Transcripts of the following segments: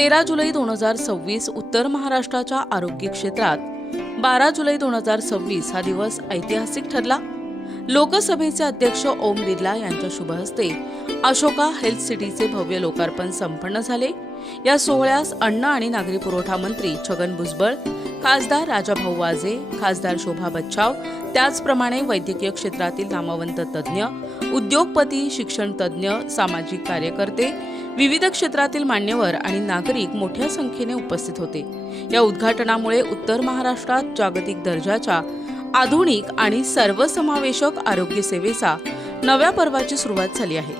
13 जुलै 2026 उत्तर महाराष्ट्राच्या आरोग्य क्षेत्रात 12 जुलै 2026 हा दिवस ऐतिहासिक ठरला। लोकसभेचे अध्यक्ष ओम बिर्ला यांच्या शुभ हस्ते अशोका हेल्थ सिटीचे भव्य लोकार्पण संपन्न झाले। या सोहळ्यास अन्न आणि नागरी पुरवठा मंत्री छगन भुजबळ, खासदार राजाभाऊ वाजे, खासदार शोभा बच्छाव, त्याचप्रमाणे वैद्यकीय क्षेत्रातील नामवंत तज्ज्ञ, उद्योगपती, शिक्षण तज्ज्ञ, सामाजिक कार्यकर्ते, विविध क्षेत्रातील मान्यवर आणि नागरिक मोठ्या संख्येने उपस्थित होते। या उद्घाटनामुळे उत्तर महाराष्ट्रात जागतिक दर्जाच्या आधुनिक आणि सर्वसमावेशक आरोग्य सेवेचा नव्या पर्वाची सुरुवात झाली आहे।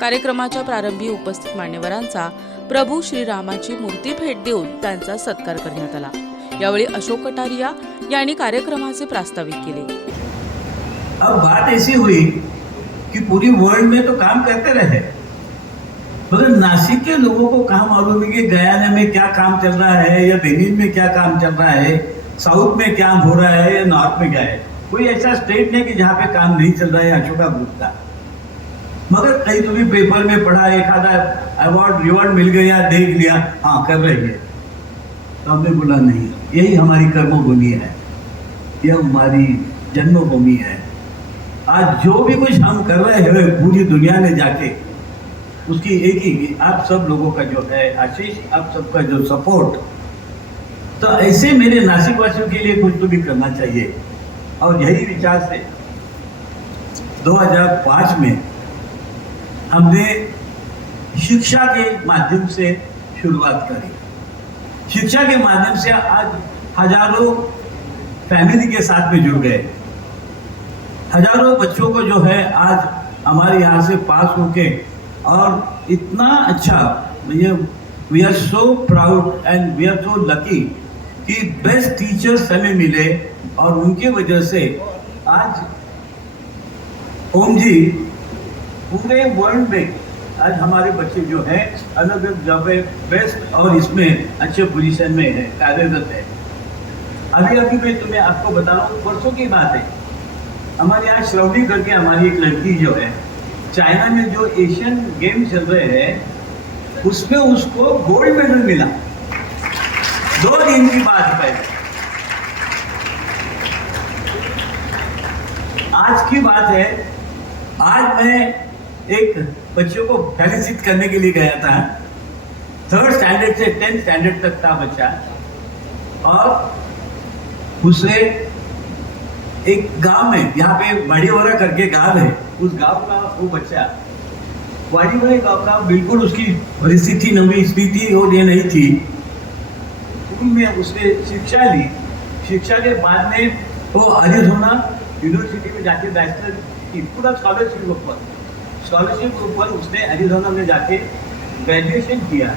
कार्यक्रमाच्या प्रारंभी उपस्थित मान्यवरांचा प्रभू श्रीरामाची मूर्ती भेट देऊन त्यांचा सत्कार करण्यात आला। यावेळी अशोक कटारिया यांनी कार्यक्रमाचे प्रास्ताविक केले। अब बात ऐसी हुई कि पूरी वर्ल्ड में तो काम करते रहे, मगर नासिक के लोगों को कहाँ मालूम है कि गयाना में क्या काम चल रहा है या बेनिन में क्या काम चल रहा है, साउथ में क्या हो रहा है या नॉर्थ में क्या है। कोई ऐसा स्टेट नहीं कि जहाँ पे काम नहीं चल रहा है अशोका ग्रुप का। मगर कहीं तुम्हें पेपर में पढ़ा, एक आधा अवार्ड रिवॉर्ड मिल गया, देख लिया, हाँ कर रही है, तो हमने बोला नहीं, यही हमारी कर्मभूमि है, यह हमारी जन्मभूमि है। आज जो भी कुछ हम कर रहे हैं पूरी दुनिया में जाके उसकी एक ही आप सब लोगों का जो है आशीष, आप सबका जो सपोर्ट, तो ऐसे मेरे नासिक वासियों के लिए कुछ तो भी करना चाहिए। और यही विचार से 2005 में हमने शिक्षा के माध्यम से शुरुआत करी। शिक्षा के माध्यम से आज हजारों फैमिली के साथ में जुड़ गए, हजारों बच्चों को जो है आज हमारे यहाँ से पास होके, और इतना अच्छा, we are so proud and we are so lucky कि बेस्ट टीचर्स हमें मिले, और उनकी वजह से आज ओम जी पूरे वर्ल्ड में आज हमारे बच्चे जो हैं अलग अलग जगह बेस्ट और इसमें अच्छे पोजीशन में है, कार्यरत है। अभी अभी मैं तुम्हें आपको बता रहा हूँ, परसों की बात है, हमारे यहाँ श्रवणी करके हमारी एक लड़की जो है चाइना में जो एशियन गेम चल रहे हैं उसमें उसको गोल्ड मेडल मिला। 2 दिन की बात पहले, आज की बात है, आज मैं एक बच्चों को फेलिसिट करने के लिए गया था। 3rd स्टैंडर्ड से 10th स्टैंडर्ड तक था बच्चा, और उसे एक गांव में, यहाँ पे वाड़ीवरा करके गांव है, उस गांव का वो बच्चा, वाड़ीवरा गांव का, बिल्कुल उसकी परिस्थिति नवी स्थिति और ये नहीं थी। स्कूल में उसने शिक्षा ली, शिक्षा के बाद में वो अरिज़ोना यूनिवर्सिटी में जाके बैचलर की पूरा स्कॉलरशिप के ऊपर उसने अरिज़ोना में जाके ग्रेजुएशन किया।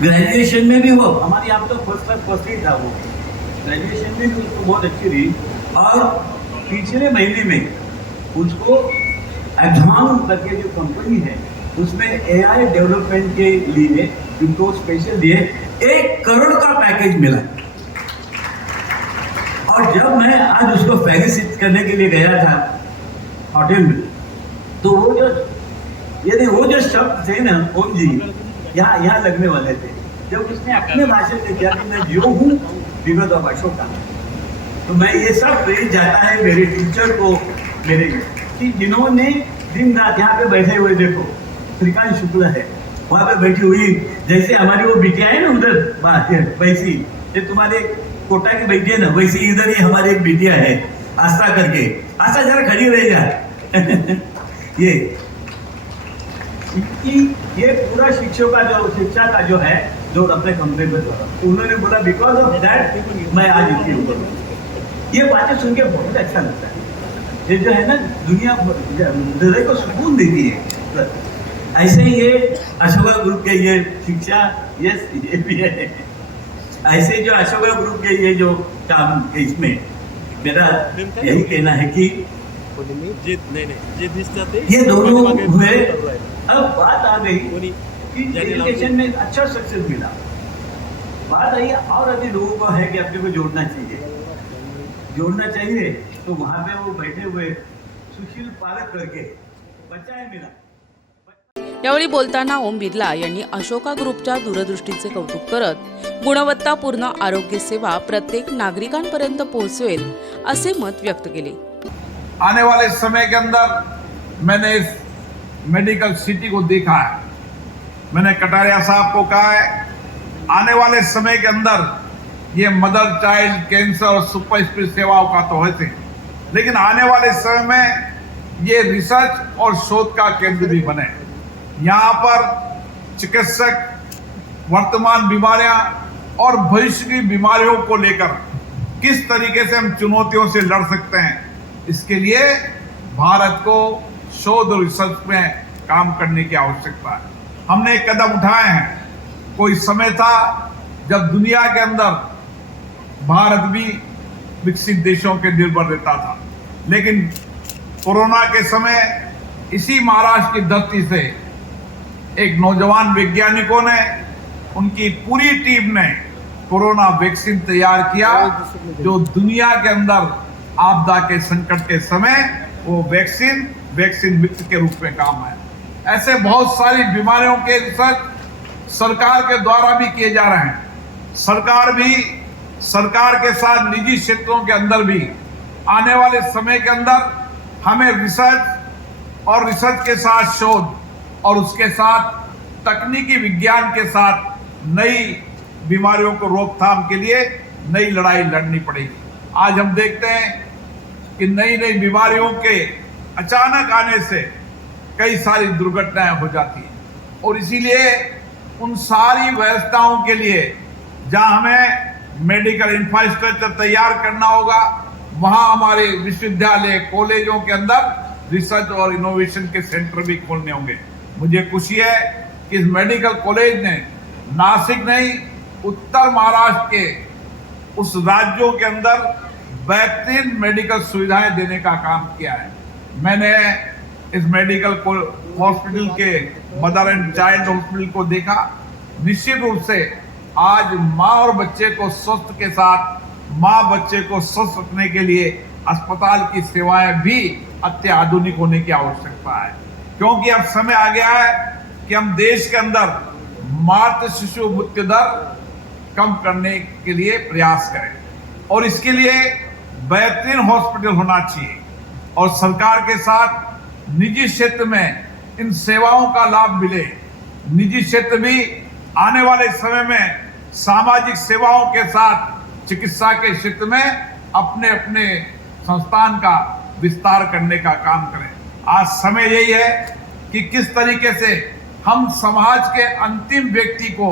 ग्रेजुएशन में भी वो हमारे यहाँ तो फर्स्ट ही था, वो ग्रेजुएशन में भी उसको बहुत अच्छी रही। और पिछले महीने में उसको एडवांस करके जो कंपनी है उसमें AI डेवलपमेंट के लिए उनको स्पेशल दिए 1 करोड़ का पैकेज मिला। और जब मैं आज उसको फेलिसिट करने के लिए गया था होटल में, तो वो जो शब्द थे ना ओम जी यहाँ लगने वाले थे, जब उसने अपने भाषण में किया कि मैं जो हूँ विगत ऑफ अशोका, तो मैं ये सब प्रेज जाता है मेरे टीचर को, मेरे कि जिन्होंने दिन रात यहाँ पे बैठे हुए, देखो श्रीकांत शुक्ला है वहाँ पे बैठी हुई, जैसे हमारी वो बिटिया है ना उधर वैसी, ये तुम्हारे कोटा की बेटी है ना, वैसे इधर ही हमारी एक बिटिया है आस्था करके। आस्था जरा खड़ी रह जा। ये पूरा शिक्षा का जो है जो अपने कंपनी में द्वारा उन्होंने बोला, बिकॉज ऑफ दैट मैं आज इतनी ऊपर हूँ। ये बातें सुन के बहुत अच्छा लगता है। ये जो है ना दुनिया हृदय को सुकून देती है। ऐसे ही ये अशोका ग्रुप के ये शिक्षा, यस ये भी है, ऐसे जो अशोका ग्रुप के ये जो काम है, इसमें मेरा यही कहना है कि ये दोनों हुए। अब बात आ गई कि एजुकेशन में अच्छा सक्सेस मिला, बात आई और अभी लोगों को है कि अपने को जोड़ना चाहिए, तो वहाँ पे वो बैठे हुए सुशील पारक करके बच्चा है मेरा। यावेळी बोलताना ओम बिर्ला यांनी अशोका ग्रुपच्या दूरदृष्टीचे कौतुक करत गुणवत्तापूर्ण आरोग्य सेवा प्रत्येक नागरिकांपर्यंत पोहोचवेल असे मत व्यक्त केले। आने वाले समय के अंदर मैंने इस मेडिकल सिटी को देखा है। मैंने कटारिया साहब को कहा है, आने वाले समय के अंदर ये मदर चाइल्ड कैंसर और सुपर स्पेशलिटी सेवाओं का तो है, लेकिन आने वाले समय में ये रिसर्च और शोध का केंद्र भी बने। यहाँ पर चिकित्सक वर्तमान बीमारियां और भविष्य की बीमारियों को लेकर किस तरीके से हम चुनौतियों से लड़ सकते हैं, इसके लिए भारत को शोध और रिसर्च में काम करने की आवश्यकता है। हमने एक कदम उठाए हैं। कोई समय था जब दुनिया के अंदर भारत भी विकसित देशों के निर्भर रहता था, लेकिन कोरोना के समय इसी महाराष्ट्र की धरती से एक नौजवान वैज्ञानिकों ने, उनकी पूरी टीम ने कोरोना वैक्सीन तैयार किया, जो दुनिया के अंदर आपदा के संकट के समय वो वैक्सीन मित्र के रूप में काम है। ऐसे बहुत सारी बीमारियों के रिसर्च सरकार के द्वारा भी किए जा रहे हैं। सरकार के साथ निजी क्षेत्रों के अंदर भी आने वाले समय के अंदर हमें रिसर्च के साथ शोध और उसके साथ तकनीकी विज्ञान के साथ नई बीमारियों को रोकथाम के लिए नई लड़ाई लड़नी पड़ेगी। आज हम देखते हैं कि नई नई बीमारियों के अचानक आने से कई सारी दुर्घटनाएं हो जाती हैं, और इसीलिए उन सारी व्यवस्थाओं के लिए जहां हमें मेडिकल इंफ्रास्ट्रक्चर तैयार करना होगा, वहां हमारे विश्वविद्यालय कॉलेजों के अंदर रिसर्च और इनोवेशन के सेंटर भी खोलने होंगे। मुझे खुशी है कि इस मेडिकल कॉलेज ने नासिक नहीं, उत्तर महाराष्ट्र के उस राज्यों के अंदर बेहतरीन मेडिकल सुविधाएं देने का काम किया है। मैंने इस मेडिकल हॉस्पिटल के मदर एंड चाइल्ड हॉस्पिटल को देखा। निश्चित रूप से आज माँ और बच्चे को स्वस्थ के साथ माँ बच्चे को स्वस्थ रखने के लिए अस्पताल की सेवाएं भी अत्याधुनिक होने की आवश्यकता है, क्योंकि अब समय आ गया है कि हम देश के अंदर मातृ शिशु मृत्यु दर कम करने के लिए प्रयास करें, और इसके लिए बेहतरीन हॉस्पिटल होना चाहिए, और सरकार के साथ निजी क्षेत्र में इन सेवाओं का लाभ मिले। निजी क्षेत्र भी आने वाले समय में सामाजिक सेवाओं के साथ चिकित्सा के क्षेत्र में अपने अपने संस्थान का विस्तार करने का काम करें। आज समय यही है कि किस तरीके से हम समाज के अंतिम व्यक्ति को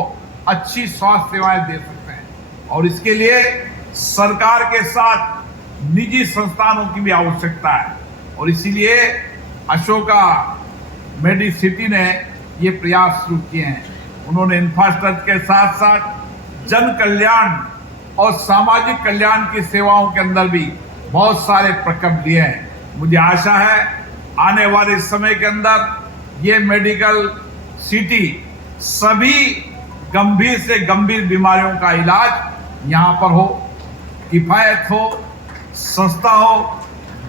अच्छी स्वास्थ्य सेवाएं दे सकते हैं, और इसके लिए सरकार के साथ निजी संस्थानों की भी आवश्यकता है। और इसीलिए अशोका मेडिसिटी ने ये प्रयास शुरू किए हैं। उन्होंने इंफ्रास्ट्रक्चर के साथ साथ जन कल्याण और सामाजिक कल्याण की सेवाओं के अंदर भी बहुत सारे प्रकल्प लिए हैं। मुझे आशा है आने वाले समय के अंदर ये मेडिकल सिटी सभी गंभीर से गंभीर बीमारियों का इलाज यहाँ पर हो, किफायत हो, सस्ता हो,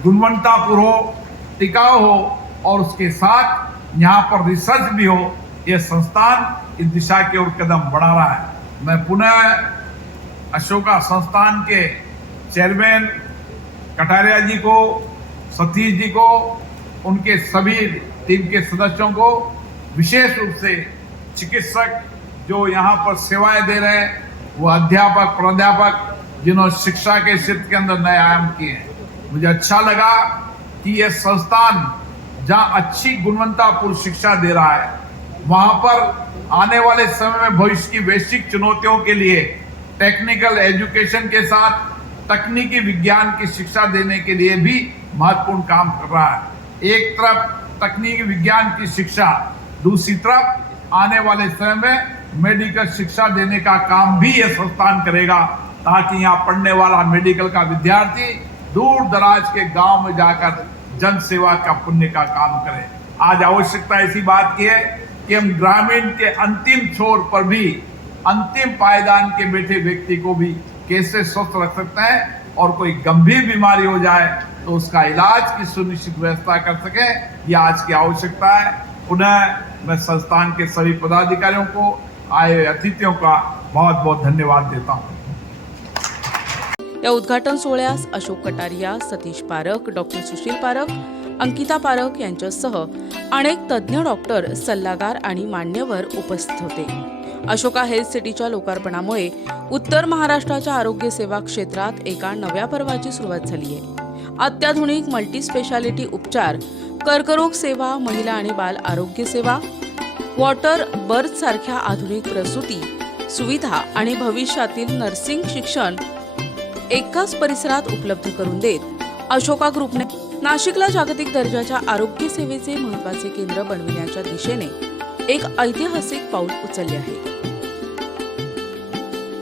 गुणवत्तापूर्ण हो, टिकाऊ हो, और उसके साथ यहाँ पर रिसर्च भी हो। ये संस्थान इस दिशा की ओर कदम बढ़ा रहा है। मैं पुनः अशोका संस्थान के चेयरमैन कटारिया जी को, सतीश जी को, उनके सभी टीम के सदस्यों को, विशेष रूप से चिकित्सक जो यहाँ पर सेवाएं दे रहे हैं, वो अध्यापक प्राध्यापक जिन्होंने शिक्षा के क्षेत्र के अंदर नए आयाम किए हैं, मुझे अच्छा लगा कि यह संस्थान जहाँ अच्छी गुणवत्तापूर्ण शिक्षा दे रहा है, वहाँ पर आने वाले समय में भविष्य की वैश्विक चुनौतियों के लिए टेक्निकल एजुकेशन के साथ तकनीकी विज्ञान की शिक्षा देने के लिए भी महत्वपूर्ण काम कर रहा है। एक तरफ तकनीकी विज्ञान की शिक्षा, दूसरी तरफ आने वाले समय में मेडिकल शिक्षा देने का काम भी यह संस्थान करेगा, ताकि यहाँ पढ़ने वाला मेडिकल का विद्यार्थी दूर दराज के गांव में जाकर जन सेवा का पुण्य का काम करे। आज आवश्यकता ऐसी बात की है कि हम ग्रामीण के अंतिम छोर पर भी अंतिम पायदान के बैठे व्यक्ति को भी कैसे स्वस्थ रख सकते हैं, और कोई गंभीर बीमारी हो जाए तो उसका इलाज की सुनिश्चित व्यवस्था कर सके, ये आज की आवश्यकता है। पुनः मैं संस्थान के सभी पदाधिकारियों को, आए अतिथियों का बहुत बहुत धन्यवाद देता हूँ। या उद्घाटन सोहळ्यास अशोक कटारिया, सतीश पारख, डॉक्टर सुशील पारख, अंकिता पारख यांच्यासह अनेक तज्ज्ञ डॉक्टर, सल्लागार आणि मान्यवर उपस्थित होते. अशोका हेल्थ सिटीच्या लोकार्पणामुळे उत्तर महाराष्ट्राच्या आरोग्य सेवा क्षेत्रात एका नव्या पर्वाची सुरुवात झाली आहे. अत्याधुनिक मल्टी स्पेशालिटी उपचार, कर्करोग सेवा, महिला आणि बाल आरोग्य सेवा, वॉटर बर्थ सारख्या आधुनिक प्रसूती सुविधा आणि भविष्यातील नर्सिंग शिक्षण एकाच परिसरात उपलब्ध करून देत अशोका ग्रुपने नाशिकला जागतिक दर्जाच्या आरोग्य सेवेचे महत्त्वाचे केंद्र बनविण्याच्या दिशेने एक ऐतिहासिक पाऊल उचलले आहे.